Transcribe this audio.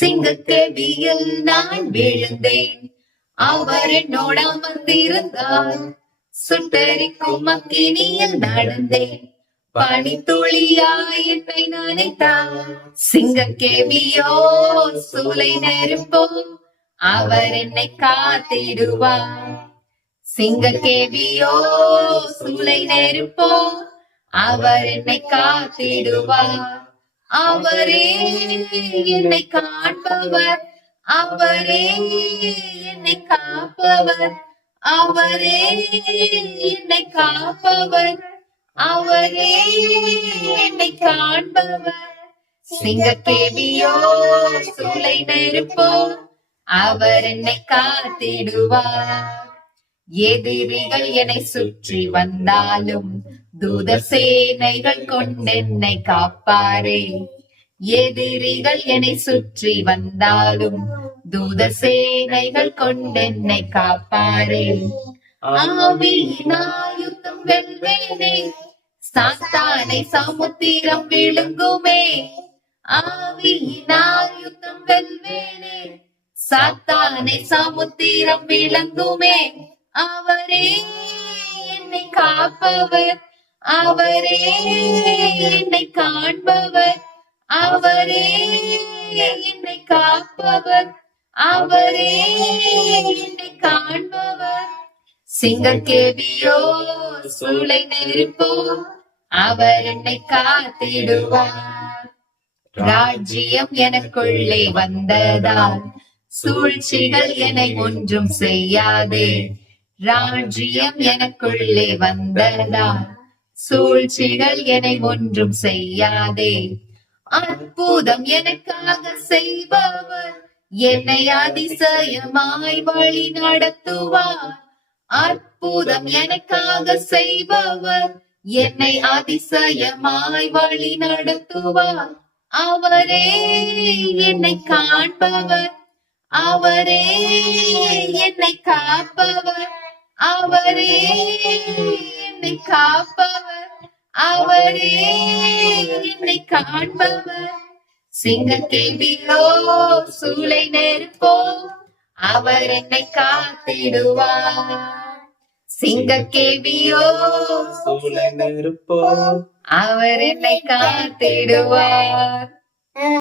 சிங்கக்கேபியில் நான் விழுந்தேன். அவர் என்னோட அமர்ந்திருந்தார். சுட்டரிக்கும் அக்கினியில் நடந்தேன். பனித்துளியாய் என்னை நினைத்தார். சிங்கக்கேவியோ சூளை நெருப்போ அவர் என்னை காத்திடுவார். சிங்கக்கேவியோ சூளை நெருப்போ அவர் என்னை காத்திடுவார். அவரே என்னை காண்பவர். அவரே என்னை காப்பவர். அவரே என்னை காப்பவர். அவரே என்னை காண்பவர். சிங்கக்கேபியோ சூளை நெருப்போ அவர் என்னை காத்திடுவார். எதிரிகள் என்னை சுற்றி வந்தாலும் தூதர் சேனைகள் கொண்டென்னை காப்பாரே. எதிரிகள் என்னை சுற்றி வந்தாலும் தூதர் சேனைகள் கொண்டென்னை காப்பாரே. ஆவியினாயுத்தம் வெல்வேனே சாத்தானை சமுத்திரம் விழுங்குமே. ஆவியினாயுத்தம் வெல்வேனே சாத்தானை சமுத்திரம் விளங்குமே. அவரே என்னை காப்பவர். அவரே என்னை காண்பவர். அவரே என்னை காப்பவர். அவரே என்னை காண்பவர். சிங்கக்கேவியோ சூளை நெருப்போ அவர் என்னை காத்திடுவார். ராஜ்யம் எனக்குள்ளே வந்ததால் சூழ்ச்சிகள் என்னை ஒன்றும் செய்யாதே. ராஜ்யம் எனக்குள்ளே வந்ததால் சூழ்ச்சிகள் என்னை ஒன்றும் செய்யாதே. அற்புதம் எனக்காக செய்பவர் என்னை அதிசயமாய் வழி நடத்துவார். அற்புதம் எனக்காக செய்பவர் என்னை அதிசயமாய் வழி நடத்துவார். அவரே என்னை காண்பவர் அவரே என்னை காப்பவர் அவரே என்னை காப்பவர். அவரே என்னை காண்பவர். சிங்கக்கேபியோ சூளை நெருப்போ அவர் என்னை காத்திடுவார். சிங்கக்கேபியோ சூளை நெருப்போ அவர் என்னை காத்திடுவார்.